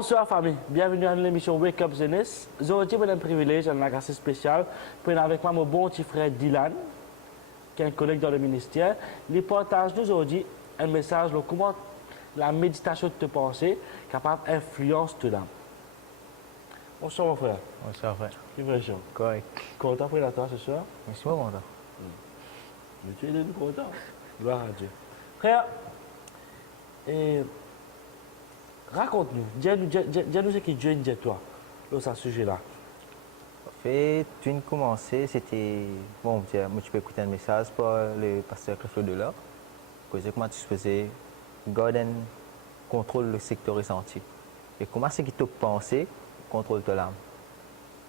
Bonsoir famille, bienvenue à l'émission Wake Up Jeunesse. Aujourd'hui, j'ai un privilège, un magasin spécial pour être avec moi mon bon petit frère Dylan, qui est un collègue dans le ministère. Il partage aujourd'hui un message sur comment la méditation de tes pensées est capable d'influencer ton âme. Bonsoir mon frère. Bonsoir, frère. Qui va chaud? Correct. Content pour la toi ce soir? Je suis pas content. Mais tu es content. Gloire à Dieu. Frère, raconte-nous, dis-nous ce que Dieu dit à toi sur ce sujet-là. En fait, tu as commencé, c'était. Bon, moi, tu peux écouter un message par le pasteur Clifford de là. Comment tu faisais, garder un contrôle le secteur ressenti. Et comment c'est que tu pensé, contrôle de l'âme.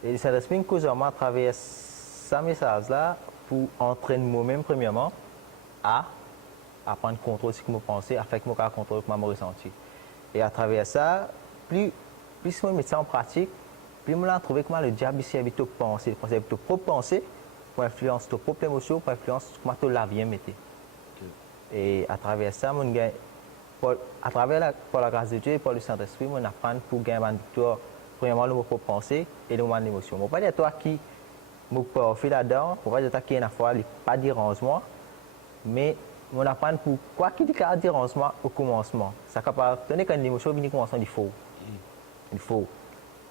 Et ça explique que à travers ce message-là, pour entraîner moi-même, premièrement, à prendre contrôle de ce que je pensais, afin que je contrôle comment je ressenti. Et à travers ça, plus je mets ça en pratique, plus je trouve que le diable ici habite à penser, ta propre pensée, pour influencer ta propre émotion, pour influencer comment tu la vie mettre. Et à travers ça, par la grâce de Dieu et par le Saint-Esprit, on apprend pour gagner une victoire, premièrement, le propre pensée et le moment de l'émotion. Je ne vais pas dire toi qui me parfait là-dedans, je ne vais pas dire toi qui est une fois, pas dérangement, mais on apprend pour quoi qu'il y a dérangement au commencement. Ça capable donner quand l'émotion vient au commencement, il faut.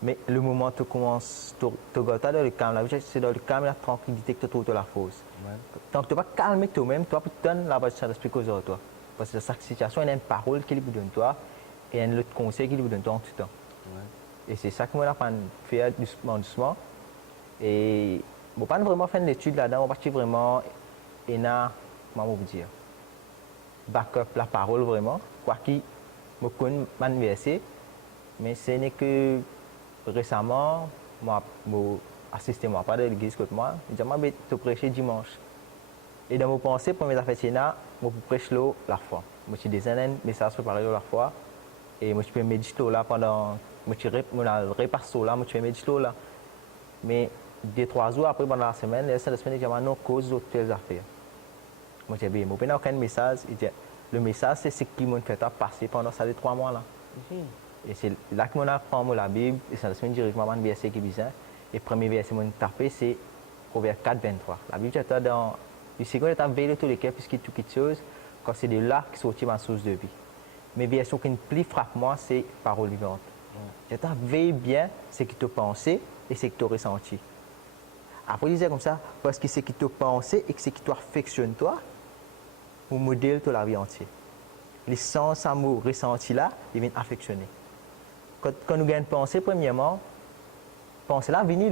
Mais le moment où tu commences, tu regardes dans le calme, c'est dans le calme et la tranquillité que tu trouves de la force. Tant que tu ne vas pas calmer toi-même, tu vas te donner la base de Saint-Esprit aux toi. Parce que chaque situation, il y a une parole qu'il vous donne toi et il y a un autre conseil qu'il vous donne toi en tout temps. Et c'est ça que moi j'apprends à faire doucement. Et je ne vais pas vraiment faire une étude là-dedans, je ne vais pas vraiment, comment vous dire, backup la parole vraiment, quoi qu'il me connaisse verset, mais ce n'est que récemment, moi, assisté moi pas de l'église que moi, je vais te prêcher dimanche. Et dans mes pensées, pour mes affaires, je prêche la foi. Je suis des années, messages préparés la foi. Et je peux méditer là pendant, je repasse là, je peux méditer là. Mais 2-3 jours après, pendant la semaine, la semaine, je vais cause d'autres affaires. Je dis, je n'ai aucun message. Le message, c'est ce qui m'a fait passer pendant ces 3 mois-là. Et c'est là que je apprends la Bible, et ça me dit directement un verset qui est bizarre. Et le premier verset que je tapé, c'est Proverbe 4, 23. La Bible est dans le second état veille tous les cas, puisqu'il tout quelque chose, quand c'est de là qui sortit ma source de vie. Mais bien sûr, qui plus frappe moi, c'est parole vivante. Je veille bien ce que tu as pensé et ce que tu as ressenti. Après, il disait comme ça, parce que ce que tu as pensé et ce que tu affectionnes toi, au modèle de la vie entière. Les sens amour ressentis là, ils viennent affectionner. Quand nous gagnons pensée, premièrement, pensée là, vient.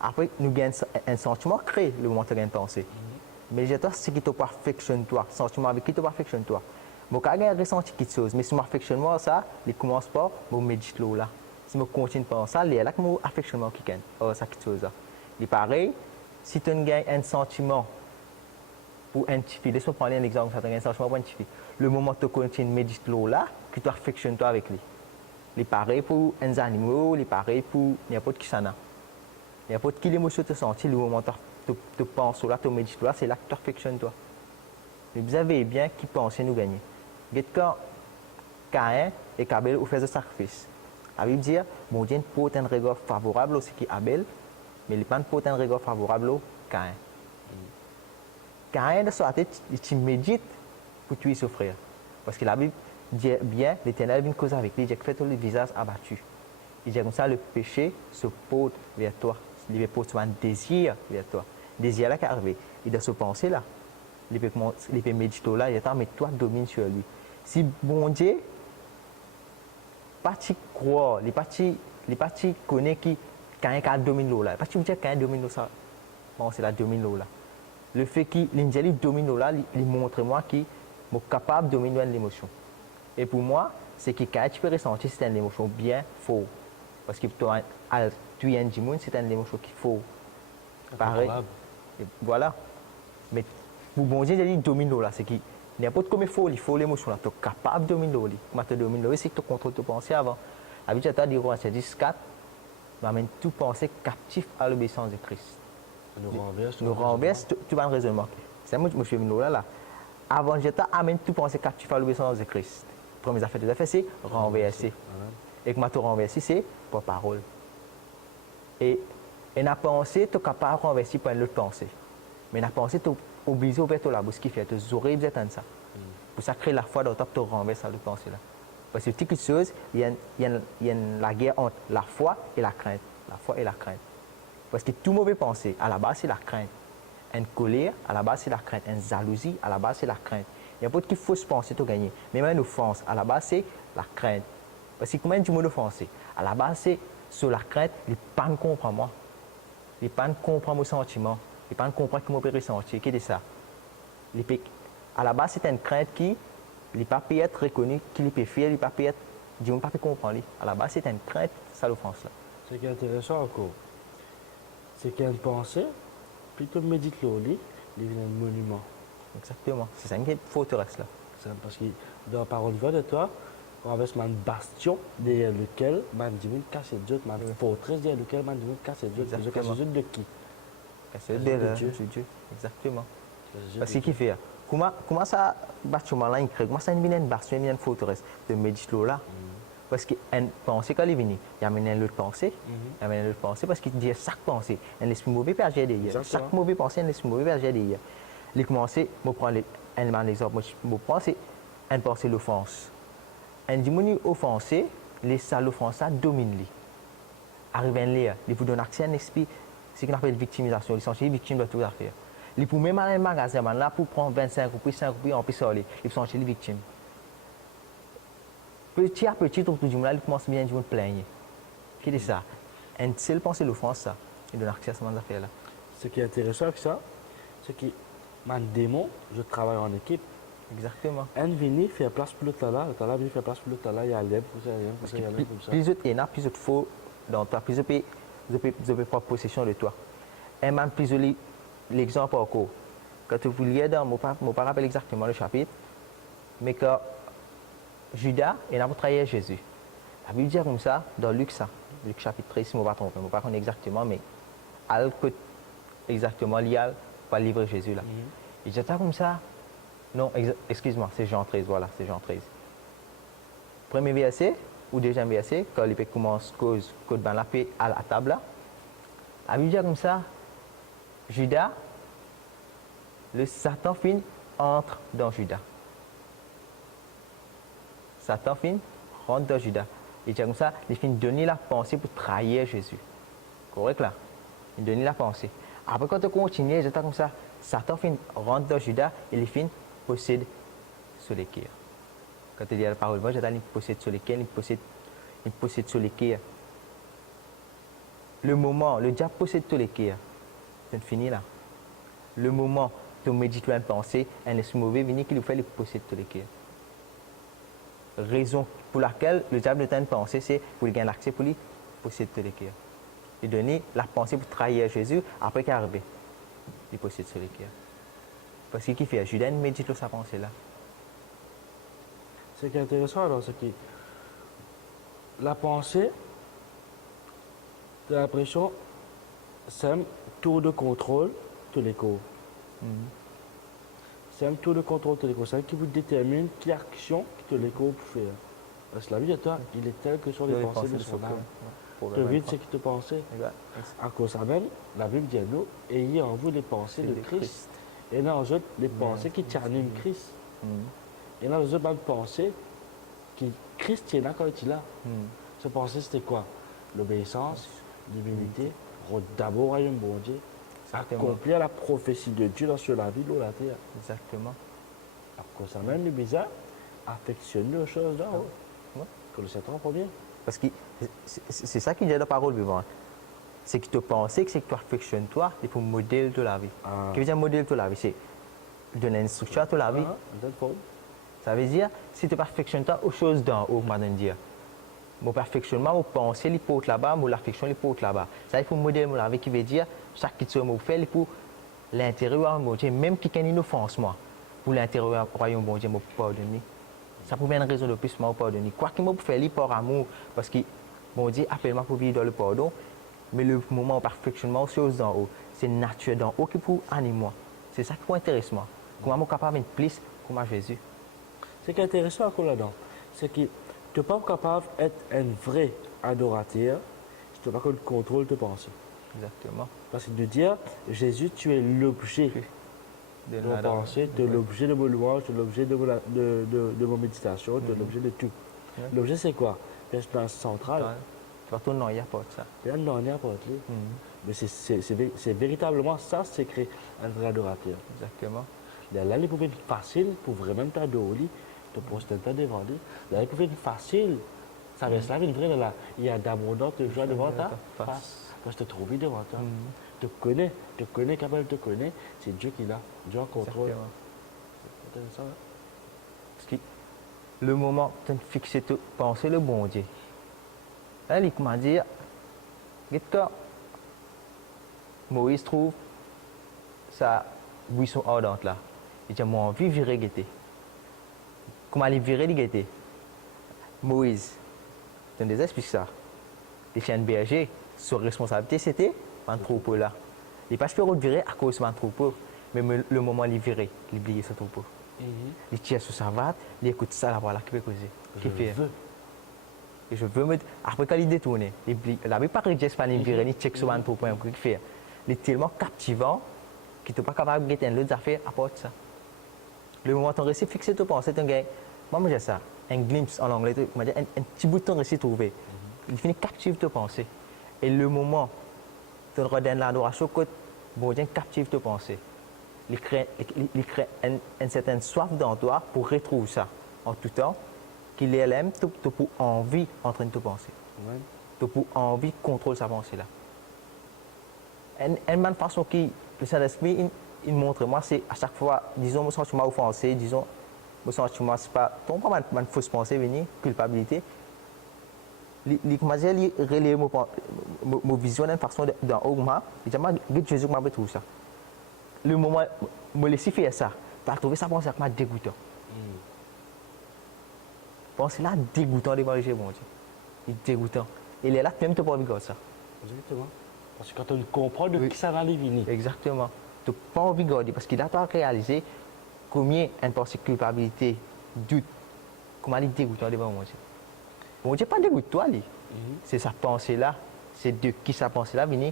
Après, nous gagnons un sentiment créé le moment où tu gagnes pensée. Mais je toi, c'est qui te affectionne toi, sentiment avec qui te affectionne toi. Moi, quand je ressenti quelque chose, mais si je affectionne moi ça, il commence par me méditer là. Si je continue de penser ça, il y a là que je affectionne qui gagne. Ça quelque chose là. Et pareil, si tu gagnes un sentiment pour un petit fille, laisse-moi prendre un exemple, ça un sentiment pour un petit fille. Le moment où tu continues de méditer là, que tu affectionnes toi avec lui. Il est pareil pour un animal, il est pareil pour n'importe qui ça n'a. N'importe quelle émotion tu sens, le moment où tu penses là, tu médites là, c'est là que tu affectionnes toi. Mais vous savez bien qui pensait nous gagner. Quand Caïn et Abel ont fait des sacrifices. La Bible dit, bon Dieu n'a pas un regard favorable au ce qui est Abel, mais il n'a pas un regard favorable au Caïn. Caïn, de sa tête, il médite pour tuer son frère. Parce que la Bible dit bien, l'Éternel vient causer avec lui, il a fait tout le visage abattu. Il dit comme ça, le péché se porte vers toi. Il porte un désir vers toi. Désir là qui est arrivé. Il doit se penser là. Il peut méditer là, il mais toi domine sur lui. Si bon Dieu, pas tu crois, il pas tu connaît qui quand domine là, pas tu me dis quand domine ça. Bon, c'est la domine là. Le fait qu'il domine là, il montre moi qu'il est capable de dominer l'émotion. Et pour moi, c'est que quand tu peux ressentir c'est une émotion bien faux. Parce que toi, tu es un dimanche, c'est une émotion qu'il faut. Pareil. Voilà. Mais pour bon Dieu, il domine là, c'est que n'importe comment il faut l'émotion là, tu es capable de dominer là. Comment tu domines là, c'est que tu contrôles tes pensées avant. Habituellement, tu as dit Romains 10:4, m'amène tout pensée captif à l'obéissance de Christ. Nous renverse tout le raisonnement. C'est moi je suis venu là. Avant, je t'amène tout pensée captif à l'obéissance de Christ. Première affaire, c'est renverser. Et que je renverser, c'est par parole. Et la pensée, tu es capable de renverser par une autre pensée. Mais la pensée, tu es obligé d'ouvrir la bouche qui fait, tu aurais besoin de ça. Pour ça, créer la foi dans tu renverses cette pensée-là. Parce que quelque chose, il y a la guerre entre la foi et la crainte. La foi et la crainte. Parce que tout mauvais pensée, à la base, c'est la crainte. Une colère, à la base, c'est la crainte. Une jalousie, à la base, c'est la crainte. Il y a pas de fausse pensée pour gagner. Même une offense, à la base, c'est la crainte. Parce que comment du mot offensé? À la base, c'est sur la crainte, il ne pas comprendre moi. Il ne pas comprendre mon sentiment. Il ne pas comprendre comment je peux ressentir. Qu'est-ce que c'est ça? À la base, c'est une crainte qui ne peut pas être reconnue, qui peut faire, il ne peut pas être, Dieu ne peut pas comprendre. À la base, c'est une crainte, ça l'offense-là. Ce qui est intéressant encore, c'est qu'il y a une pensée, puis tu médites le lit, il y a un monument. Exactement. C'est ça qui est forteresse là. C'est parce que dans la parole de toi, on avait un bastion derrière lequel man dit casser Dieu, une forteresse derrière lequel man dit casser Dieu. Exactement. Casser Dieu de qui? C'est de Dieu. Exactement. Parce que qui fait? Comment ça bâtiment là il crée? Comment ça devient une bastion, une forteresse de méditer là? Parce que une pensée quand il vient, il y a une autre pensée, il y a une autre pensée parce qu'il dit chaque pensée, un esprit mauvais peut agir derrière. Chaque mauvais pensée, un esprit mauvais peut agir derrière. Il commence, je prends un exemple, je prends c'est une pensée l'offense. Un démon offensé, les salles l'offense ça domine lui. Arrive un lien, il vous donne accès à un esprit, c'est ce qu'on appelle victimisation, ils sont victimes de toute affaire. Il peut même aller au magasin là pour prendre 25 roupies, 5 roupies, on peut sortir, ils sont chez les victimes. Petit à petit, tout le monde commence bien à se plaindre. Qu'est-ce que c'est ça? Un seul pensée l'offense, ça, il donne accès à ces affaires-là. Ce qui est intéressant avec ça, c'est que mon démon, je travaille en équipe. Exactement. Un vini fait place pour l'autre là, l'autre là vient faire place pour l'autre là, il y a l'aide, pour ça, il y a l'aide comme ça. Plus d'autres il y en a, plus d'autres faux dans toi, plus d'autres prendre possession de toi. Et même plus l'exemple encore. Quand vous lisez dans, je ne me rappelle exactement le chapitre, mais que Judas est là pour trahir Jésus. La Bible dit comme ça dans Luc chapitre 13, si je ne me trompe pas, je ne me rappelle exactement, mais exactement, il y a pour livrer Jésus là. Il dit comme ça, non, excuse-moi, c'est Jean 13, voilà, c'est Jean 13. Premier verset, ou deuxième verset, quand il commence cause de la paix à la table là, la Bible dit comme ça, Judas, le Satan fin entre dans Judas. Satan fin rentre dans Judas. Et comme ça, il finit de donner la pensée pour trahir Jésus. Correct là? Il donne la pensée. Après, quand on continue, j'étais comme ça, Satan fin rentre dans Judas et il finit possède sur les cœurs. Quand il dit la parole, moi, j'étais il possède sur les cœurs, il possède sur les cœurs. Le moment, le diable possède tous les cœurs. C'est fini là. Le moment où tu médites une pensée, un esprit mauvais vient qui lui fait posséder tous les cœurs. Raison pour laquelle le diable a une pensée, c'est pour gagner l'accès pour lui posséder tous les cœurs. Il donne la pensée pour trahir Jésus après qu'il est arrivé. Il possède tous les cœurs. Parce qu'il fait, Judas médite sa pensée là. Ce qui est intéressant alors, c'est que la pensée, tu as l'impression, c'est un tour de contrôle de l'écho. C'est un tour de contrôle de l'écho. C'est un qui vous détermine quelle action que l'écho peut faire. Parce que la vie de toi, il est tel que sont les pensées de son âme. Tu vis ce qui te pensait. À cause de ça même, la Bible dit à nous, ayez en vous les pensées de Christ. Et dans les autres, les pensées qui t'animent Christ. Et dans les autres, les pensées qui Christ est là quand il est là. Ce pensée, c'était quoi? L'obéissance, l'humilité, d'abord au royaume bon Dieu. Accomplir la prophétie de Dieu sur la vie de la terre. Exactement. À cause de ça même, le bizarre, affectionner aux choses d'en haut. Que le Satan bien. Parce que c'est ça qui dit dans la parole vivante. C'est que tu penses que c'est que tu affectionnes toi et pour modèle de la vie. Ce qui veut dire modèle de la vie, c'est donner une instruction à la vie. Ça veut dire, si tu affectionnes toi aux choses d'en haut, madame dire. Mon perfectionnement, mon pensée, il porte là-bas, mon affection, il porte là-bas. Ça, il faut modèle de la vie qui veut dire, chaque chose que je fais, pour l'intérieur, mon Dieu, même qui a une offense, moi, pour l'intérieur, royaume, mon Dieu, je pardonne. Ça peut être une raison de plus, je pardonne. Quoi qu'il me fait, par amour, parce que mon Dieu appelle-moi pour vivre dans le pardon, mais le moment de perfectionnement, aux choses d'en haut, c'est nature d'en haut qui pour animer moi. C'est ça qui intéresse moi. Comment je suis capable de plus comme Jésus. Ce qui est intéressant encore là-dedans, c'est que tu n'es pas capable d'être un vrai adorateur si tu n'as pas le contrôle de pensée. Exactement. Parce que de dire, Jésus, tu es l'objet de mon pensée, tu es l'objet de mon louange, tu es l'objet de mon méditation, tu es l'objet de tout. Ouais. L'objet, c'est quoi? Personnage central. Tu vas tourner, il n'y a pas de ça. Rien de non, n'importe quoi. Mais c'est véritablement ça, c'est créer un vrai adorateur. Exactement. Là, il pouvait être facile pour vraiment t'adorer, te prosterner devant lui. Là, il pouvait être facile. Ça reste là, une vraie, là. Il y a d'abondance de joie devant ta face. Parce que tu te trouves devant toi. Tu connais, capable te connaît, c'est Dieu qui l'a. Dieu en contrôle. Exactement. C'est intéressant. Hein? Parce que le moment où tu fixes tout, penser le bon Dieu. Là, il m'a dit, quand Moïse trouve sa buisson ardente là, il dit, moi, envie de virer guetter. Comment aller virer les guetter? Moïse, tu as expliqué ça. Les chiens de berger, sa responsabilité, c'était un troupeau là. Il n'est pas supposé virer à cause d'un troupeau, mais le moment où il virait, il oubliait ce troupeau. Il tire sur sa vatte, il écoute ça là, voilà, qui peut causer. Qui fait? Et je veux me. Après, quand il détourne, il n'avait pas rédigé ce qu'il virait, il check sur un troupeau, qui fait. Il est tellement captivant qu'il n'est pas capable de guetter l'autre affaire à part ça. Le moment où tu réussis à fixer ton pensée, tu as moi, j'ai ça, un glimpse en anglais, un petit bout de temps réussi à trouver. Il finit captive ta pensée. Et le moment où tu redonnes l'adoration, bon Dieu captive ta pensée. Il crée une certaine soif dans toi pour retrouver ça en tout temps, qu'il aime, tu pour envie en train de te penser. Tu pour envie de contrôler sa pensée là. Une bonne façon qui le Saint-Esprit il montre moi, c'est à chaque fois, disons, mon sentiment offensé, disons, mon sentiment, c'est pas une fausse pensée, venir, culpabilité. Il relaie ma vision d'une façon d'un haut, il dit, Jésus m'a fait tout ça. Le moment où je laisse faire ça, tu as trouvé ça pensée comme dégoûtant. Pensée là, dégoûtant devant le Dieu, mon Dieu. Il est dégoûtant. Il est là, tu n'aimes pas envie de ça. Exactement. Parce que quand on comprend de qui ça va aller venir. Exactement. Tu n'as pas envie de garder parce qu'il a réalisé combien une pensée culpabilité, doute, comment il est dégoûtant devant mon Dieu. Mon Dieu pas dégoûte toi, c'est sa pensée-là, c'est de qui sa pensée-là vient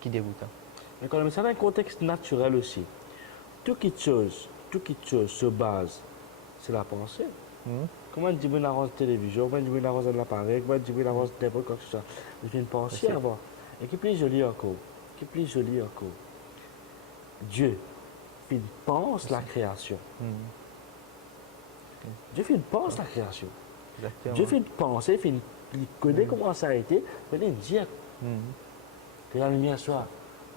qui dégoûte. Mais quand même, ça dans un contexte naturel aussi. Toute chose se base sur la pensée. Comment dire une avance de télévision, comment dire une avance de l'appareil, comment dire une avance de n'importe quoi que ce soit. Il faut une pensée avant. Et qui est plus joli encore. Dieu, il pense la création. Dieu fait une pense la création. Exactement. Dieu fait une pensée, il connaît comment ça a été, il connaît dire que la lumière soit,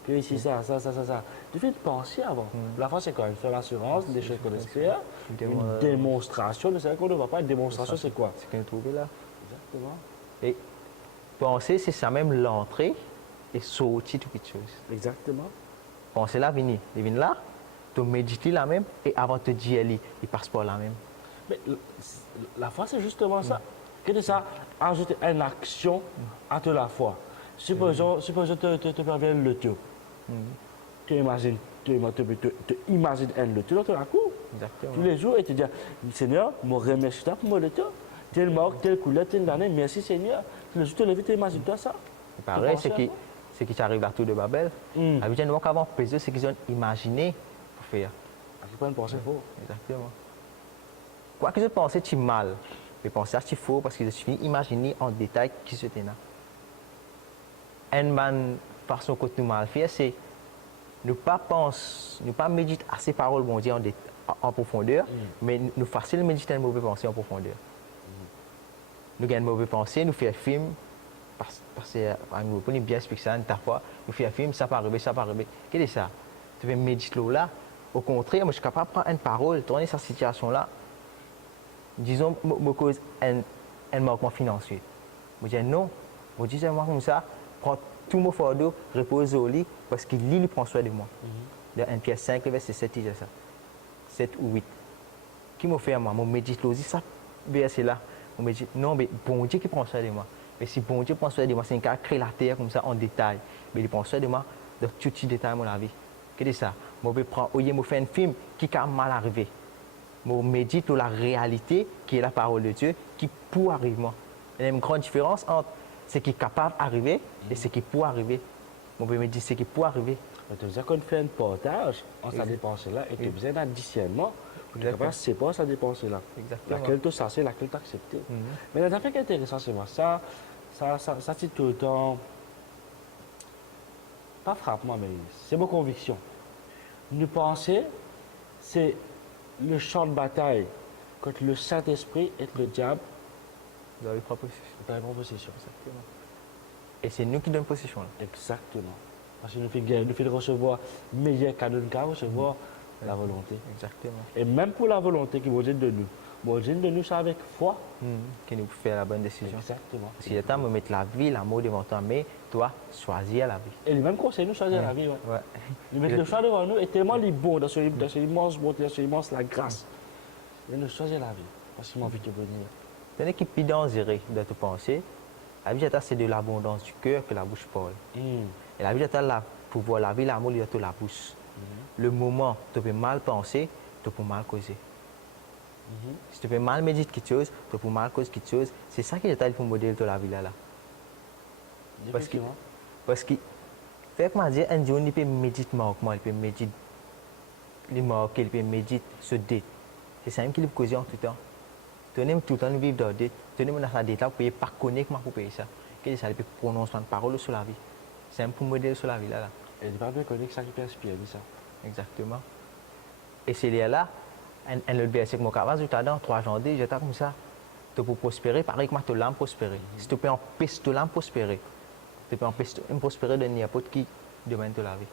que ici ça. Dieu fait une pensée avant. La fin, c'est quoi? Une seule assurance, des choses qu'on espère, une démonstration, de ce qu'on ne voit pas. Une démonstration, c'est quoi? C'est qu'on a trouvé là. Exactement. Et penser, c'est ça même l'entrée et sortir de quelque chose. Exactement. Penser là, venir. Il vient là, tu médites là même, et avant de te dire, il passe par là même. Mais la foi, c'est justement ça. Que ça, ajouter une action à de la foi. Supposons te parviens le tout. Tu imagines un loto dans la cour. Exactement. Tous les jours, et tu dis, Seigneur, je remercie pour mon loto. Telle marque, telle couleur, telle année, merci Seigneur. Tous les jours, tu te lèves, tu imagines toi ça. Pareil, c'est qui arrive à la tour de Babel. Habituellement, avant peser, c'est qu'ils ont imaginé pour faire. C'est pas une pensée faux. Exactement. Quoi qu'ils aient pensé, c'est mal. Mais penser c'est faux parce qu'ils ont imaginé en détail qui se tenait. Une bonne façon que nous mal faire, c'est ne pas penser, ne pas méditer à ces paroles, bon Dieu, en profondeur, mais nous facile méditer une mauvaise pensée en profondeur. Nous gagnons une mauvaise pensée, nous faisons un film, parce que nous bien expliquer ça une fois, nous faisons un film, ça va arriver. Qu'est-ce que c'est ça? Tu veux méditer là. Au contraire, moi je suis capable de prendre une parole, tourner cette situation-là. Disons, me cause un manquement financier. Je dis non, je dis moi comme ça, prends tout mon fardeau, repose au lit, parce qu'il lit, il prend soin de moi. Dans 1 Pierre 5, verset 7, il dit ça. 7 ou 8. Qui m'a fait à moi? Je médite là, ça, verset là. Je me dis, non, mais bon Dieu qui prend soin de moi. Mais si bon Dieu prend soin de moi, c'est un cas créer la terre comme ça en détail. Mais il prend soin de moi dans tout petit détail de mon vie. Qu'est-ce que c'est ça? Je vais prendre, je fais un film qui est mal arrivé. je médite sur la réalité qui est la parole de Dieu, qui peut arriver. Il y a une grande différence entre ce qui est capable d'arriver et ce qui peut arriver. Je me dis ce qui peut arriver. C'est-à-dire qu'on fait un portage en sa Exact. dépense-là et tu as besoin d'additionnement pour que Exactement. tu c'est pas sa dépense-là. Exactement. Laquelle tu ça, c'est laquelle tu accepté. Mais la affaire qui est intéressante, c'est moi, ça c'est tout le temps, pas frappe-moi, mais c'est ma conviction. Nous penser, c'est le champ de bataille contre le Saint-Esprit et le diable Vous avez proposition. dans la proposition. Exactement. Et c'est nous qui donnons possession. Là. Exactement. Parce que nous fait recevoir meilleur cadeau qu'à recevoir la volonté. Exactement. Et même pour la volonté qui vous dit de nous. Bon, dit de nous, ça avec foi. Qui nous fait la bonne décision. Exactement. Parce qu'il est temps de mettre la vie, l'amour devant toi, mais toi, choisir la vie. Et le même conseil, nous choisir la vie. Ouais. Ouais. Nous mettre le choix devant nous est tellement bon dans ce immense bonté, dans ce immense la grâce. Et nous choisir la vie. Parce qu'il m'a envie de venir. Tenez qui pide en zéré de te penser. La vie, c'est de l'abondance du cœur que la bouche parle. Et la vie, c'est là pour voir la vie, l'amour, il y a la bouche. Le moment, tu peux mal penser, tu peux mal causer. Si tu peux mal méditer quelque chose, tu peux mal causer quelque chose. C'est ça qui est pour modèle de la vie là. Parce que, fait que dire, un jour, il peut méditer manquement, il peut méditer les manques, il peut méditer ce dette. C'est ça qui lui cause en tout temps. Tenez tout le temps vivre dans la dette. Tenez dans la dette là, vous ne pouvez pas connaître pour payer ça. Qu'est-ce que ça peut prononcer une parole sur la vie. C'est un peu modèle sur la vie là. Et il ne pas bien connaître ça qui peut inspirer ça. Exactement. Et c'est là, un autre verset que mon cavaz, je t'ai dans 3 janvier, j'étais comme ça. Tu peux prospérer, pareil que moi, tu l'as prospérer. Si tu peux empêcher de l'âme prospérer, tu peux empêcher de prospérer de n'importe qui domaine de la vie.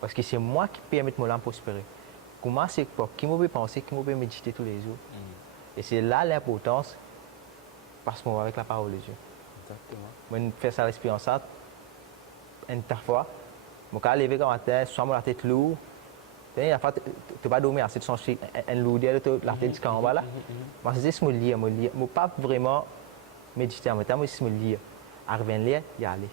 Parce que c'est moi qui permets de mon âme prospérer. Comment c'est quoi? Qui me peut penser, qui me peut méditer tous les jours. Et c'est là l'importance, parce qu'on va avec la parole de Dieu. Exactement. Moi, je fais ça l'expérience, une fois, je me lever comme matin, soit la tête lourde. Tu ne peux pas dormir assez de changer un lourdeur de la tête jusqu'en bas là. Moi, c'est juste me lire. Je ne peux pas vraiment méditer en même temps, mais juste me lire. Arriver à lire, y aller.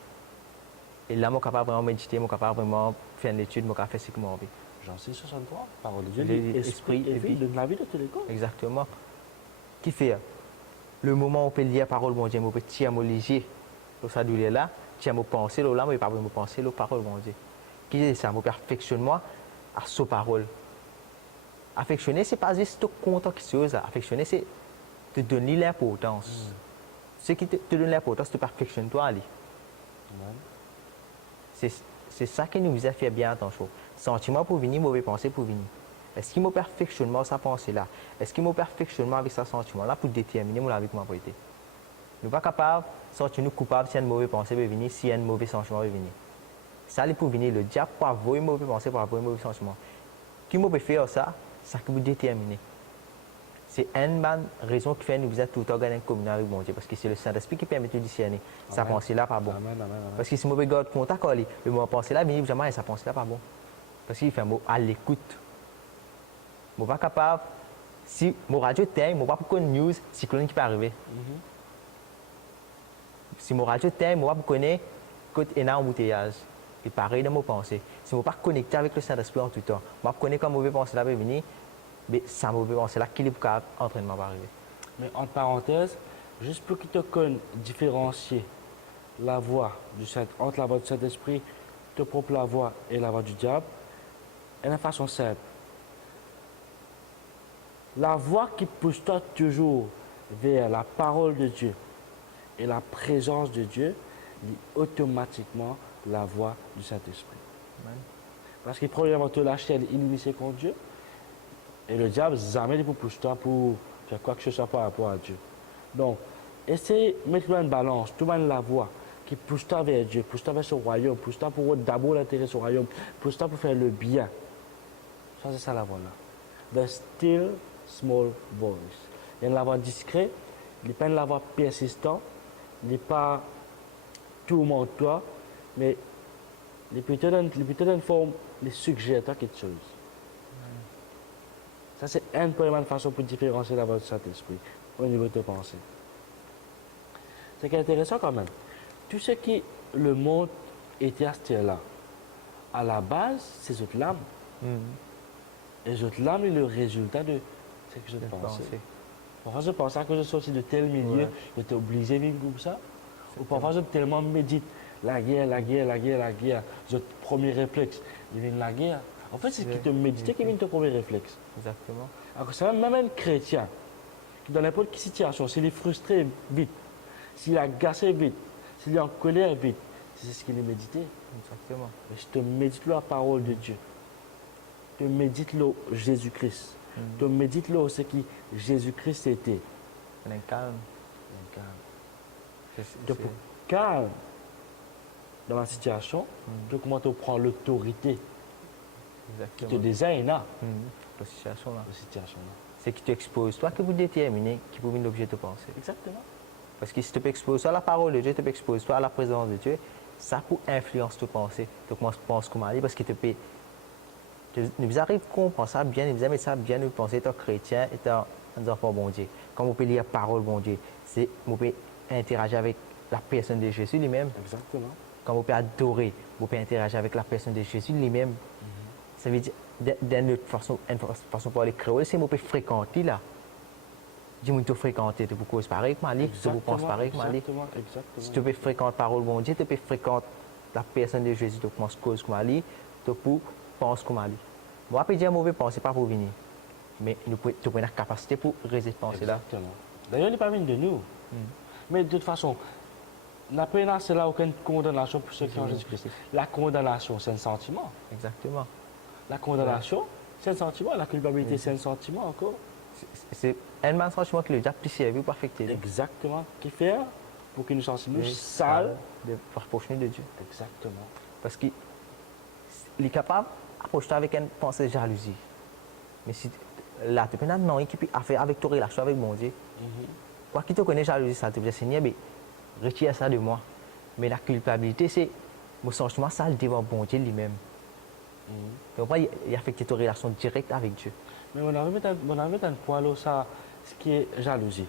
Et là, je suis capable de vraiment méditer, je suis capable de vraiment faire une étude, je suis capable de faire ce que j'ai envie. J'en sais 63, parole de Dieu, esprit et vie, de la vie de tous les corps. Exactement. Qui fait le moment où on peut lire la parole de Dieu, on peut tirer mon léger, ça douleur là, tirer mon pensée, là, mais pas vraiment penser, la parole de Dieu. Qui dit ça, mon perfectionnement à sa parole. Affectionner, ce n'est pas juste te content quelque chose. Affectionner, c'est te donner l'importance. Ce qui te donne l'importance, tu perfectionnes toi. C'est ça qui nous a fait bien attention. Sentiment pour venir, mauvais pensée pour venir. Est-ce qu'il m'a perfectionnement sa pensée-là? Est-ce qu'il m'a perfectionnement avec sa sentiment-là pour déterminer mon vie comment être? Nous ne sommes pas capables de sentir nous coupables si une mauvaise pensée veut venir, si un mauvais sentiment veut venir. Ça, pour venir, le diable pour avoir une mauvaise pensée, pour avoir un mauvais sentiment. Qui peut faire ça? Ça qui vous déterminer. C'est une raison qui fait que nous vous êtes tout le temps dans une communion avec mon Dieu. Parce que c'est le Saint-Esprit qui permet de discerner. Sa pensée-là, pas bon. Parce que si je garde contact avec lui, le mot pensée-là, bien jamais, sa pensée-là, pas bon. Parce qu'il fait un mot à l'écoute. Je ne suis pas capable, si mon radio t'aime, je ne suis pas pour une news, cyclone qui peut arriver. Si mon radio t'aime, je ne suis pas pour connaître qu'il y a un embouteillage. Et pareil dans mes pensées. Si je ne suis pas connecté avec le Saint-Esprit en tout temps, je ne connais pas mauvais pensée là peut venir, mais ça mauvais pensée là qui est pour entraînement va arriver. Mais entre parenthèses, juste pour qu'il te connaisse différencier la voix entre la voix du Saint-Esprit, ta propre la voix et la voix du diable, elle est de façon simple. La voix qui pousse toi toujours vers la parole de Dieu et la présence de Dieu, est automatiquement la voix du Saint-Esprit. Parce qu'il premièrement te lâcher l'inimitié contre Dieu. Et le diable, jamais ne peut pousser toi pour faire quoi que ce soit par rapport à Dieu. Donc, essayez de mettre une balance, tout le monde la voix qui pousse toi vers Dieu, pousse toi vers son royaume, pousse toi pour d'abord l'intérêt de son royaume, pousse toi pour faire le bien. Ça, c'est ça la voix là. The still small voice. Il y a une voix discrète, il n'est pas une voix persistante, il n'est pas tourmente-toi, mais il peut une forme, il suggère toi quelque chose. Ça, c'est une première façon pour différencier la voix du Saint-Esprit au niveau de tes pensées. C'est intéressant quand même. Tout ce qui le monde était là, à la base, c'est cette lame. Et cette lame est le résultat de quelque chose de de penser. penser. Parfois, je pense à que je suis sorti de tel milieu, Ouais. j'étais obligé de vivre comme ça. Ou parfois, je tellement médite la guerre, la guerre, la guerre, la guerre. Je premier réflexe, il vient de la guerre. En fait, c'est ce qui te médite qui vient de ton premier réflexe. Exactement. Alors, c'est même un chrétien qui, dans n'importe quelle situation, s'il est frustré, vite. S'il est agacé, vite. S'il est en colère, vite. C'est ce qu'il est médité. Exactement. Mais je te médite la parole de Dieu. Je te médite Jésus-Christ. Je te médite ce qui Jésus-Christ était. On est calme. De pour calme dans la situation, de comment tu prends l'autorité qui te Exactement. désigne là, La situation là. la situation là. C'est qui t'expose, toi, que vous déterminez qui peut venir l'objet de penser. Exactement. Parce que si tu peux exposer toi à la parole de Dieu, tu peux exposer toi à la présence de Dieu, ça peut influencer tes pensées. Donc, moi, je pense comme Ali, parce que tu peux. Nous arrivons à comprendre ça bien, nous aimons ça bien, nous penser étant chrétien, étant un enfant bon Dieu. Quand vous pouvez lire la parole bon Dieu, c'est vous pouvez interagir avec la personne de Jésus lui-même. Exactement. Quand vous pouvez adorer, vous pouvez interagir avec la personne de Jésus lui-même. Ça veut dire, d'une autre façon, une façon de parler créole, c'est vous pouvez fréquenter là. Dis-moi, tu fréquentes, tu peux causer pareil que Mali, tu peux penser pareil que Mali. Exactement. Si tu peux fréquenter la parole bon Dieu, tu peux fréquenter la personne de Jésus, tu penses cause comme Mali, tu peux penser comme Mali. Moi, je peux dire mauvais pensée, pas pour venir. Mais tu peux avoir la capacité pour résister penser là. Exactement. D'ailleurs, il n'est pas venu de nous. Mais de toute façon, la peine, c'est là aucune condamnation pour ceux qui ont Jésus-Christ. La condamnation, c'est un sentiment. Exactement. La condamnation, c'est un sentiment. La culpabilité, c'est un sentiment encore. C'est un même sentiment que le diable peut servir pour affecter. Exactement. Qui fait pour qu'il nous sente Mais sale. de rapprocher de Dieu. Exactement. Parce qu'il est capable d'approcher avec une pensée de jalousie. Mais si là, tu peux non, qui peut faire avec ta relation avec mon Dieu. Quoi qu'il te connaît jalousie, ça te dit Seigneur, mais retire ça de moi. Mais la culpabilité, c'est mon sentiment sale devant bon Dieu lui-même. Donc, il affecte ta relation directe avec Dieu. Mais on avait un point là, ça, ce qui est jalousie.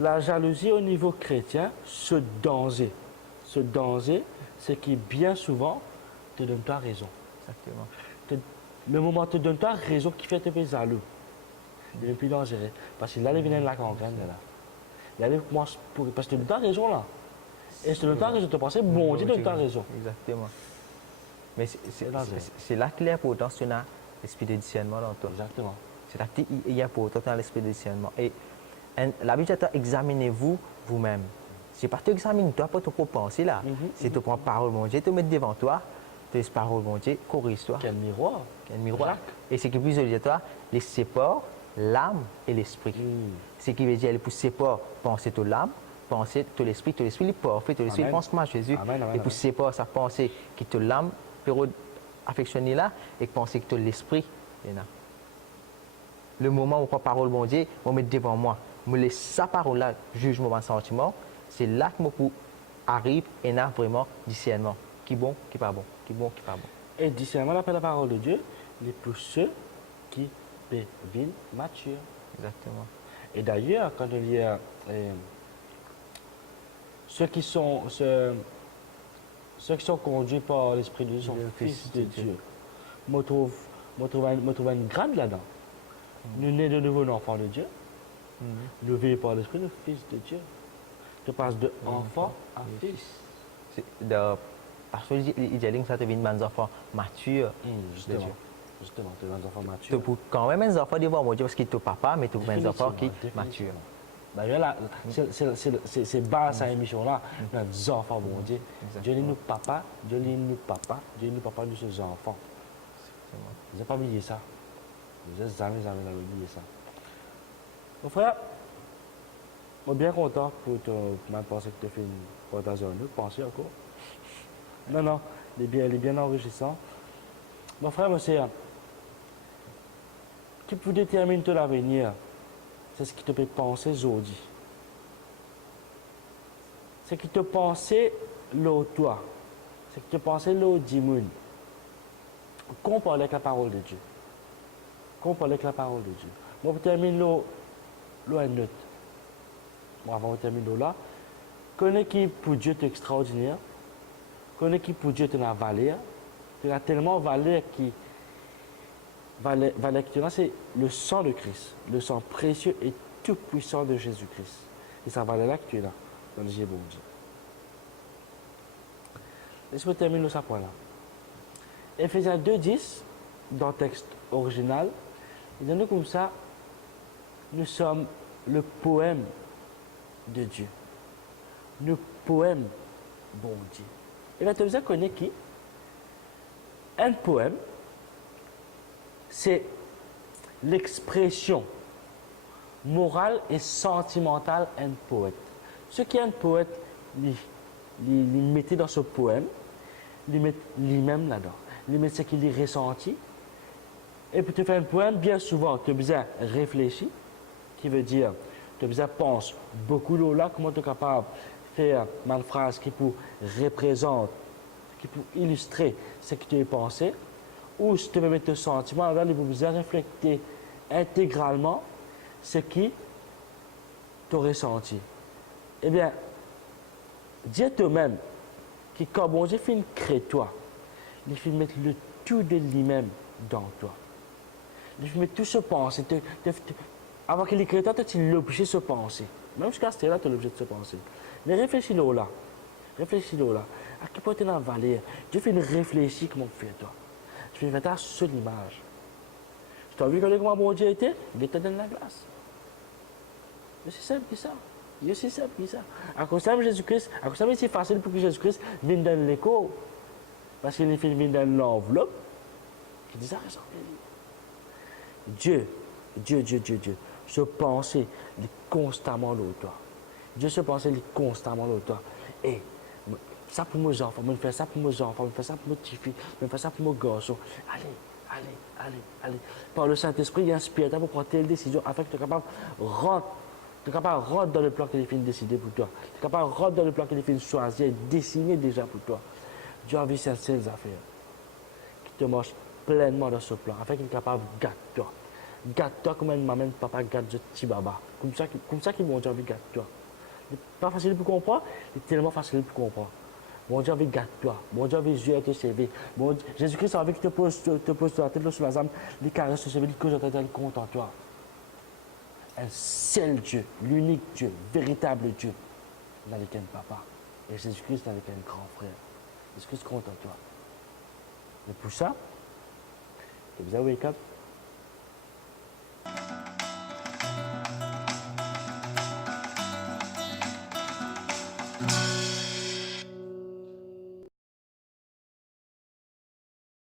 La jalousie au niveau chrétien, ce danger, c'est qui bien souvent te donne pas raison. Exactement. Le moment où te donne pas raison qui fait te faire jaloux, c'est le plus dangereux. Parce que là, il vient de la campagne, là. Là, parce que tu donnes pas raison, là. Et si tu donnes pas raison, tu penses, bon Dieu donne pas raison. Exactement. Mais dangereux. c'est là qu'il est important si tu as l'esprit de discernement dans toi. Exactement. C'est là qu'il est important dans l'esprit de discernement. Et la Bible dit, examinez-vous vous-même. C'est pas tu examines toi pour te penser là. C'est tu prends parole, mon Dieu, te mettre devant toi, tu laisses parole, mon Dieu, corrige-toi. Quel miroir. Quel miroir. Jacques. Et ce qui plus de toi, les sépare l'âme et l'esprit. Ce qui veut dire, elle sépare penser de l'âme, penser de l'esprit, il est parfait, l'esprit Amen. pense comme à Jésus. Amen, amen, Et pour amen. séparer sa pensée qui te l'âme, pour affectionner là, et penser que l'esprit est là. Le moment où on prend parole, bon Dieu, on met devant moi, me laisse sa parole là, juge mon sentiment, c'est là que moi arrive et n'a vraiment discernement. Qui bon, qui pas bon, qui bon, qui pas bon. Et discernement, après la parole de Dieu, les pour ceux qui deviennent matures. Exactement. Et d'ailleurs, quand on lit ceux qui sont conduits par l'Esprit de Dieu sont Le fils de Dieu. Je trouve une grande là-dedans. Nous nés de nouveau enfants de Dieu. Nous vivons par l'Esprit, nous fils de Dieu. Tu passes de enfant à fils. Parce que il dit que ça devient des enfants matures. Justement. Dieu. Justement, tu es un enfant Tu mature. peux quand même un enfant devant mon Dieu parce qu'il est ton papa, mais tu peux un enfant qui est Définitivement. mature. D'ailleurs, là, c'est bas cette émission-là, nos enfants, bon Dieu. Dieu nous papa, Dieu nous papa, Dieu nous papa, nous sommes enfants. Vous n'avez pas oublié ça. Vous n'avez jamais oublié ça. Mon frère, je suis bien content pour penser que tu as fait une partage à nous. Pensez encore. Non, il est bien enrichissant. Mon frère, monsieur, qui peut déterminer tout l'avenir, c'est ce qui te fait penser aujourd'hui. C'est ce qui te pensait l'autre toi. C'est ce qui te pensait l'autre dimoun. Qu'on parle avec la parole de Dieu. Qu'on parle avec la parole de Dieu. Moi, je termine l'eau à note. Moi, avant de terminer là, connais qui pour Dieu est extraordinaire. Connais qui pour Dieu est la valeur. Tu as tellement valeur Valectiona, c'est le sang de Christ, le sang précieux et tout puissant de Jésus-Christ. Et ça va là que tu es là, dans le Dieu bon Dieu. Laisse-moi terminer ça point là. Éphésiens 2:10, dans le texte original, il dit comme ça, nous sommes le poème de Dieu. Le poème bon Dieu. Et là, tu as connu qui? Un poème, c'est l'expression morale et sentimentale d'un poète. Ce qui est un poète, il mettait dans ce poème, il met lui-même là-dedans. Il met ce qu'il a ressenti. Et pour te faire un poème, bien souvent, tu as besoin de réfléchir, qui veut dire, tu as besoin de penser beaucoup là, comment tu es capable de faire une phrase qui peut représenter, qui peut illustrer ce que tu as pensé, ou si tu veux mettre tes sentiments, alors il faut besoin de refléter intégralement ce qui tu as ressenti. Eh bien, dis toi-même que quand bon Dieu fait créer toi, il fait mettre le tout de lui-même dans toi. Il fait mettre tout ce pensée. Avant qu'il crée toi, tu es l'objet de se penser. Même jusqu'à ce là, tu es l'objet de se penser. Mais réfléchis là. Réfléchis là. À quel point tu es dans la vallée. Dieu fait une réfléchir comment tu fais toi. Tu fais ta seule image. Tu as vu comment bon Dieu était? Il était dans la glace. Mais c'est simple que ça. C'est aussi simple que ça. À cause de Jésus-Christ, à cause de c'est facile pour que Jésus-Christ vienne dans l'écho. Parce qu'il vient dans l'enveloppe. Qui dit ça, raison. Dieu. Se penser constamment là toi. Dieu se penser constamment là toi. Et ça pour mes enfants, je fais ça pour mes enfants, je fais ça pour mes petites filles, je fais ça pour mes garçons. Allez. Par le Saint-Esprit, il inspire pour prendre telle décision afin que tu sois capable de rentrer dans le plan que les filles décider pour toi. Tu es capable de rentrer dans le plan que les filles choisir, dessiner déjà pour toi. Dieu a envie de ces affaires qui te marchent pleinement dans ce plan afin qu'il est capable de garder toi. Garde-toi comme une maman, papa garde ce petit baba. Comme ça qu'ils vont dire, garde-toi. Ce n'est pas facile pour comprendre, c'est tellement facile pour comprendre. Mon Dieu, avec garde-toi. Mon Dieu, avec Dieu, te servir. Jésus-Christ, avec te pose la tête sur la âme, les caresses te servir, les causes de compte en toi. Un seul Dieu, l'unique Dieu, véritable Dieu, dans lequel papa. Et Jésus-Christ, dans lequel grand frère. Jésus-Christ compte en toi. Et pour ça, tu as besoin de wake up.